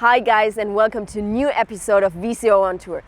Hi guys, and welcome to a new episode of VCO on Tour.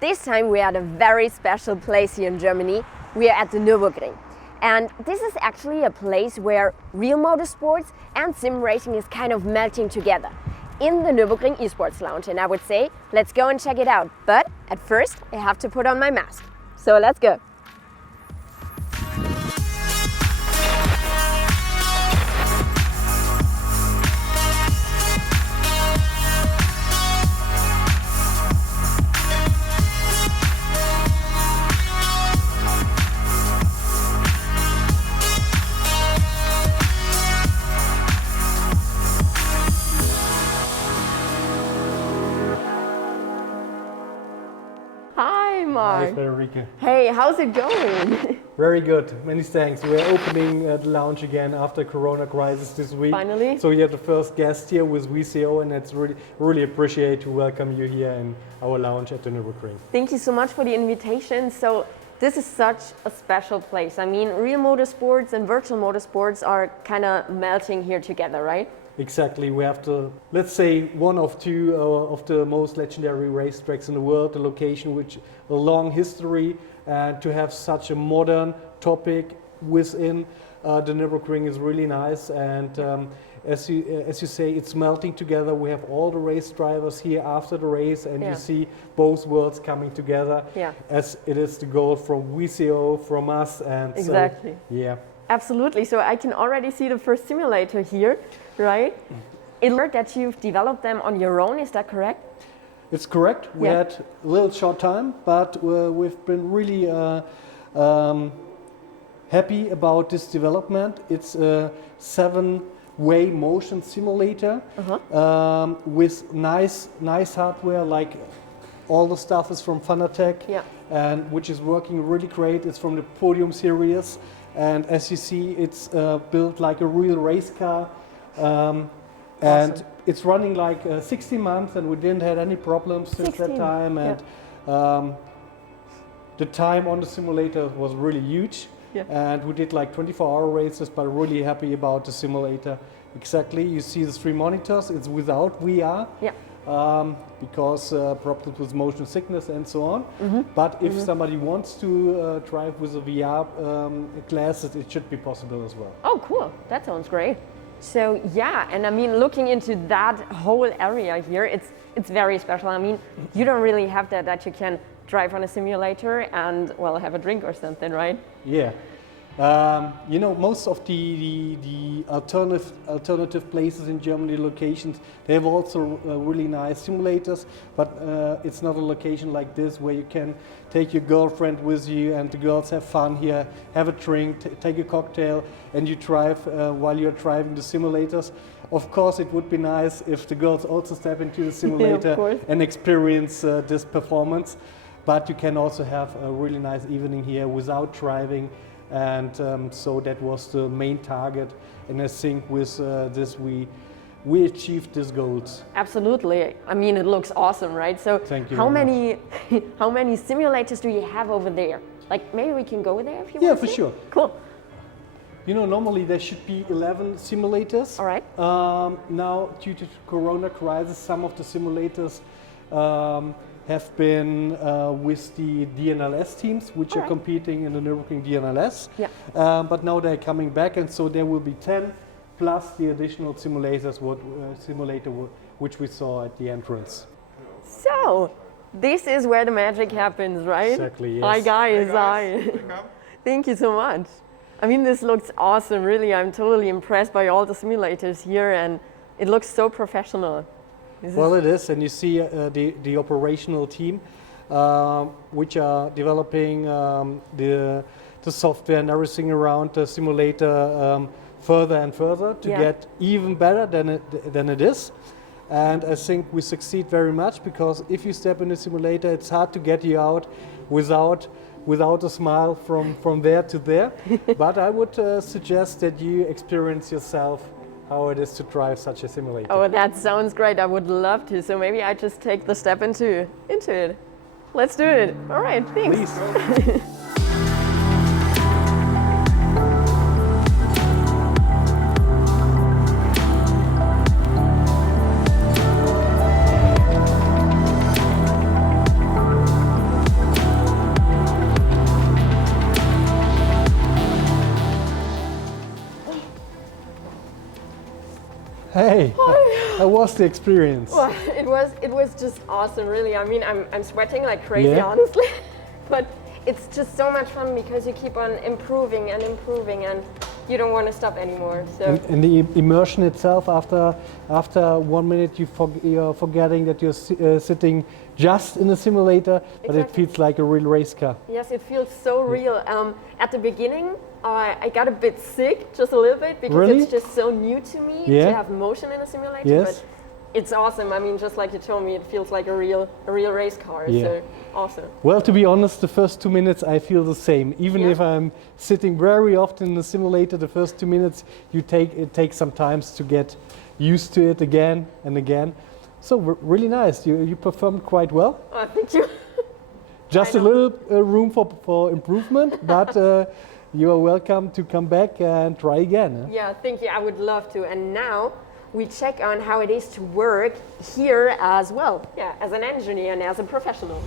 This time we are at a very special place here in Germany. We are at the Nürburgring. And this is actually a place where real motorsports and sim racing is kind of melting together in the Nürburgring eSports Lounge. And I would say, let's go and check it out. But at first, I have to put on my mask. So let's go. Hi, Mark. Hi, Federica. Hey, how's it going? Very good. Many thanks. We're opening the lounge again after Corona crisis this week. Finally. So you're the first guest here with VCO, and it's really appreciate to welcome you here in our lounge at the Nürburgring. Thank you so much for the invitation. So this is such a special place. I mean, real motorsports and virtual motorsports are kind of melting here together, right? Exactly. We have to, let's say, one of two of the most legendary racetracks in the world, a location which a long history, and to have such a modern topic within the Nürburgring is really nice. And as you say, it's melting together. We have all the race drivers here after the race, and you see both worlds coming together. Yeah. As it is the goal from VCO, from us, and exactly. So, yeah. Absolutely. So I can already see the first simulator here, right? It heard that you've developed them on your own. Is that correct? It's correct. We had a little short time, but we've been really happy about this development. It's a 7-way motion simulator with nice hardware, like all the stuff is from Fanatec, and which is working really great. It's from the Podium series. And as you see, it's built like a real race car, and it's running like 60 months, and we didn't have any problems since that time. And the time on the simulator was really huge, and we did like 24-hour races, but really happy about the simulator. Exactly, you see the 3 monitors. It's without VR. Because problems with motion sickness and so on. But if somebody wants to drive with a VR glasses, it should be possible as well. Oh, cool. That sounds great. So yeah, and I mean, looking into that whole area here, it's very special. I mean, you don't really have that you can drive on a simulator and, well, have a drink or something, right? Yeah. You know, most of the alternative places in Germany, locations, they have also really nice simulators, but it's not a location like this where you can take your girlfriend with you and the girls have fun here, have a drink, take a cocktail, and you drive while you're driving the simulators. Of course, it would be nice if the girls also step into the simulator and experience this performance, but you can also have a really nice evening here without driving. And so that was the main target, and I think with this we achieved these goals. Absolutely. I mean, it looks awesome, right? So thank you. How many simulators do you have over there? Like, maybe we can go there if you want. Yeah, for sure. Cool. You know, normally there should be 11 simulators. All right. Now, due to the Corona crisis, some of the simulators have been with the DNLS teams, which are competing in the Nürburgring DNLS. But now they're coming back, and so there will be 10 plus the additional simulators, which we saw at the entrance. So, this is where the magic happens, right? Exactly, yes. Hi guys, Hi. Thank you so much. I mean, this looks awesome, really. I'm totally impressed by all the simulators here, and it looks so professional. Well, it is, and you see the operational team, which are developing the software and everything around the simulator further and further to get even better than it is. And I think we succeed very much, because if you step in the simulator, it's hard to get you out without a smile from there to there. But I would suggest that you experience yourself how it is to drive such a simulator. Oh, that sounds great. I would love to. So maybe I just take the step into it. Let's do it. All right, thanks. Please. Hey, how was the experience? Well, it was just awesome, really. I mean, I'm sweating like crazy, Yeah. honestly, but it's just so much fun because you keep on improving and improving, and you don't want to stop anymore. So And the immersion itself, after 1 minute, you're forgetting that you're sitting just in a simulator, but it Exactly. feels like a real race car. yes, it feels so real. At the beginning, I got a bit sick, just a little bit, because Really? it's just so new to me Yeah. to have motion in a simulator. Yes. But it's awesome. I mean, just like you told me, it feels like a real race car. Yeah. So awesome. Well, to be honest, the first 2 minutes I feel the same. Even Yeah. if I'm sitting very often in the simulator, the first 2 minutes it takes some time to get used to it again and again. So really nice. You performed quite well. Oh, thank you. Just I a know. little room for improvement, but you are welcome to come back and try again. Eh? Yeah, thank you. I would love to. And now we check on how it is to work here as well. Yeah, as an engineer and as a professional.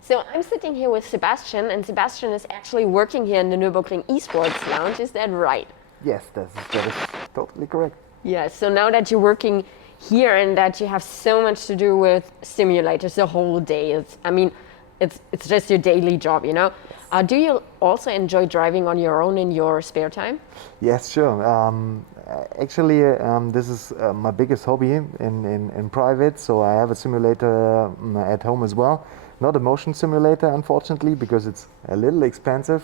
So I'm sitting here with Sebastian, and Sebastian is actually working here in the Nürburgring eSports Lounge. Is that right? Yes, that is totally correct. Yeah. So now that you're working here and that you have so much to do with simulators the whole day, it's just your daily job, you know. Do you also enjoy driving on your own in your spare time? Yes, sure. Actually, this is my biggest hobby in private. So I have a simulator at home as well. Not a motion simulator, unfortunately, because it's a little expensive,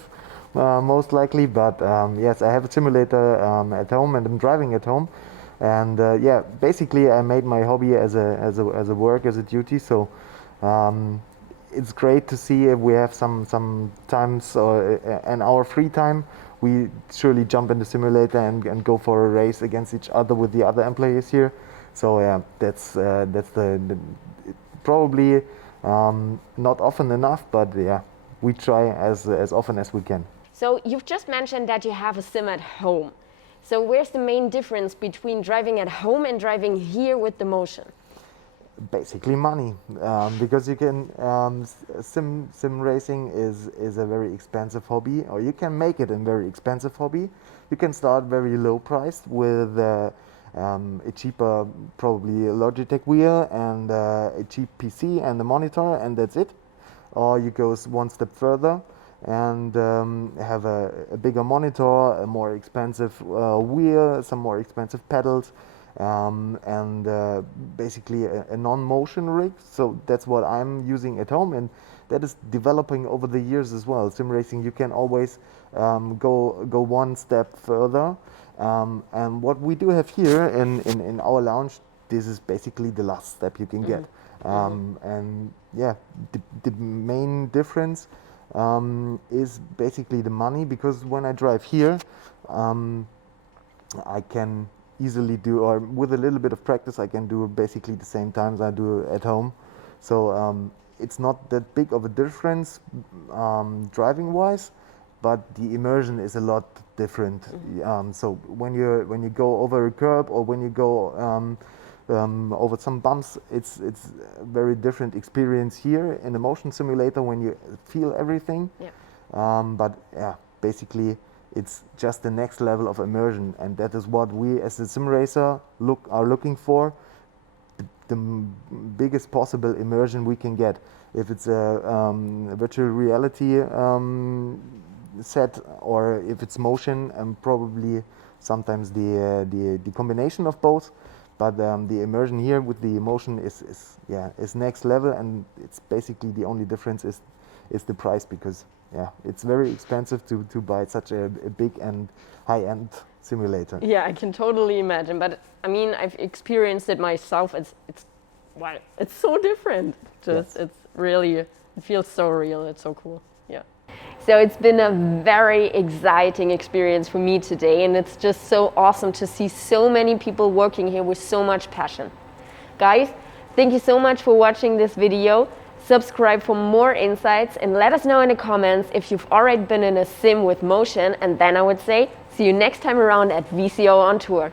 most likely. But yes, I have a simulator at home, and I'm driving at home. And yeah, basically, I made my hobby as a work, as a duty. So it's great to see if we have some times or an hour free time. We surely jump in the simulator and go for a race against each other with the other employees here. So yeah, that's the probably not often enough, but yeah, we try as often as we can. So you've just mentioned that you have a sim at home. So where's the main difference between driving at home and driving here with the motion? Basically money, because you can sim racing is a very expensive hobby, or you can make it a very expensive hobby. You can start very low priced with a cheaper, probably Logitech wheel and a cheap PC and a monitor, and that's it. Or you go one step further and have a bigger monitor, a more expensive wheel, some more expensive pedals, and basically a non-motion rig. So that's what I'm using at home, and that is developing over the years as well. Sim racing, you can always go one step further, and what we do have here in our lounge, this is basically the last step you can get. And yeah, the main difference is basically the money, because when I drive here, I can easily do, or with a little bit of practice, I can do basically the same times I do at home. So it's not that big of a difference driving wise, but the immersion is a lot different. So when you go over a curb, or when you go over some bumps, it's a very different experience here in the motion simulator when you feel everything. Yeah. But yeah, basically it's just the next level of immersion, and that is what we as a sim racer are looking for. The biggest possible immersion we can get. If it's a virtual reality set, or if it's motion, and probably sometimes the combination of both. But the immersion here with the emotion is next level, and it's basically the only difference is the price, because yeah, it's very expensive to buy such a big and high-end simulator. Yeah, I can totally imagine. But I mean, I've experienced it myself. It's so different. Just Yes. It's really, it feels so real. It's so cool. Yeah. So it's been a very exciting experience for me today, and it's just so awesome to see so many people working here with so much passion. Guys, thank you so much for watching this video. Subscribe for more insights, and let us know in the comments if you've already been in a sim with motion, and then I would say see you next time around at VCO on Tour.